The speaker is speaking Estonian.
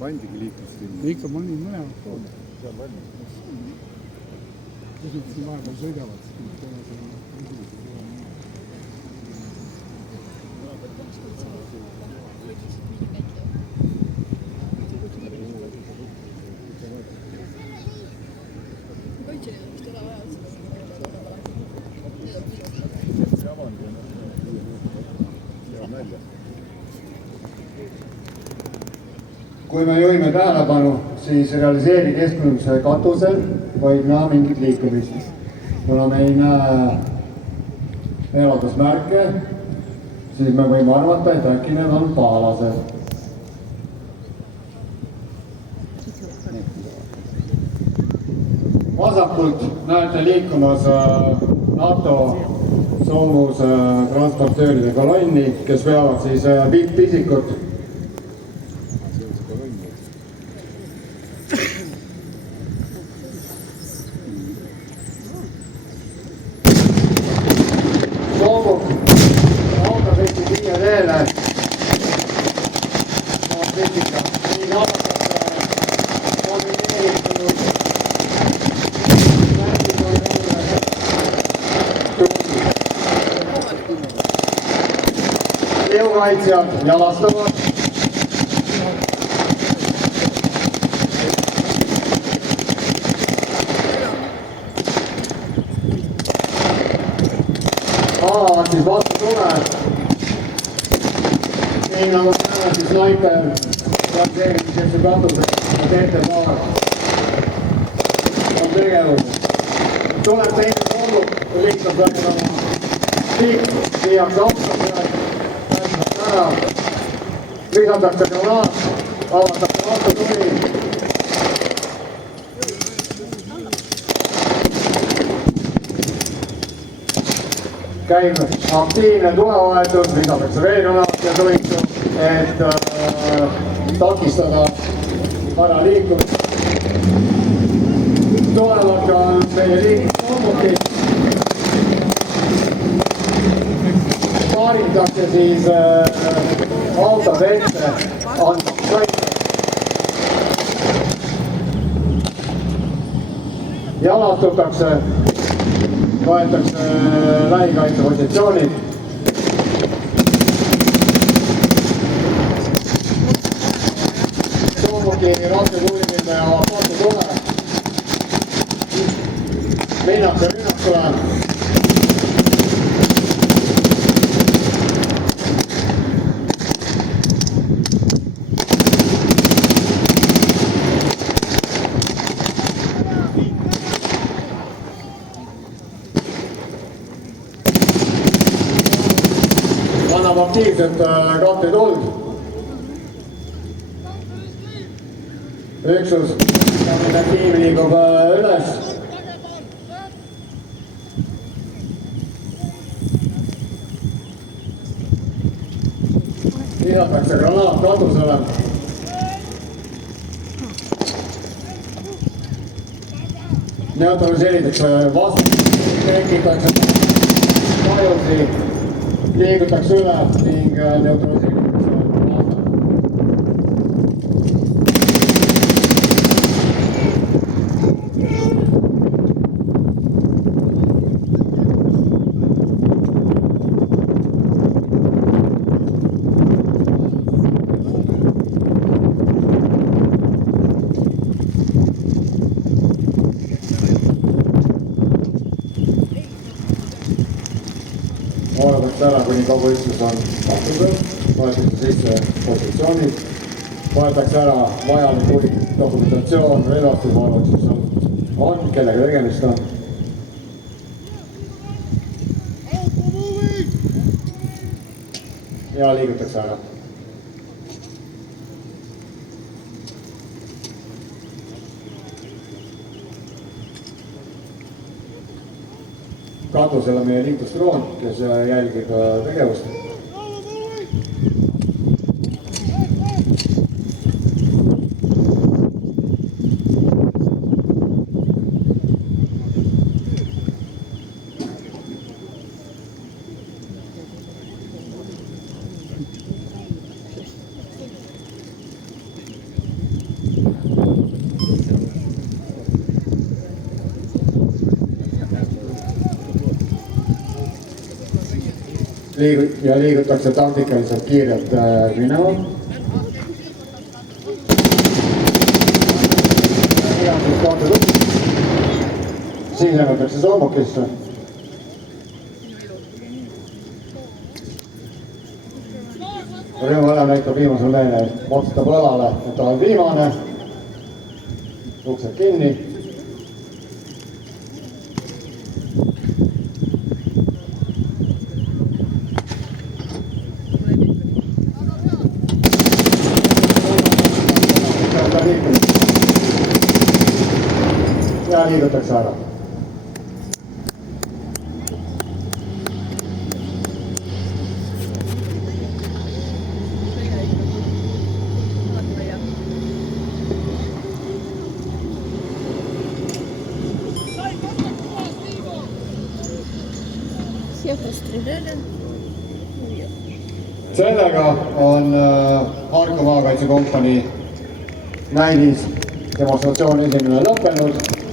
pandigi liiklustilli. Ikka ma olin mõlemad pool. See on valmis. Kus nad siin vahepeal sõidavad? Kui me juhime tähelepanu, siis realiseeri keskmise katusel, vaid näe mingit liikumist. Kuna me ei näe eraldusmärke, siis me võime arvata, et äkki need on paalased. Vasakult näete liikumas NATO soomus-transportööride kolonni, kes veavad siis pisikut. Soomuk autosõiti viie teele. Nii avatakse kombineeritud Jõukaitsjad jalastuvad. On siis vastu tuleb. Nii nagu näeme, siis snaiper realiseerimisesse katuseks ja teete paar on tegevus. Tuleb teine soomuk, kui lihtsalt läbi oma liik, viiakse autosse, päästakse ära, lisatakse granaat, avatakse autotuli. Käib aktiivne tulevahetus, lisatakse veegranaat ja tulitu, et takistada ära liikumist. Tulevad ka meie liiklussoomukid. Paaritakse siis autod ette, andab kaitse. Jalastutakse. Võetakse lähikaitsepositsioonid. Soomuki raske tuulimine ja vastu tule. Minnakse rünnakule. Annab aktiivset kattetuld. Üksus, mida tiim liigub üles. Lisatakse granaat katusele. Neutraliseeritakse vastu, tekitakse vajusi. Liigutakse üle ning neutraliseeritakse vastu. Vaadatakse ära, kuni kogu üksus on katusel, võetakse sisse positsioonid, võetakse ära vajalik dokumentatsioon, relvastusvalvud, mis on, kellega tegemist on. Ja liigutakse ära. Katusel on meie liiklusdroon, kes jälgib tegevust. liigutakse taktikaliselt kiirelt minema. Sisenetakse soomukisse. Rõõmu enam näitab viimasel meele, otsustab õlale, et ta on viimane. Uksed kinni. Ja liigutakse ära. Sellega on Harku maakaitsekompanii näidis demonstratsioon esimene lõppenud.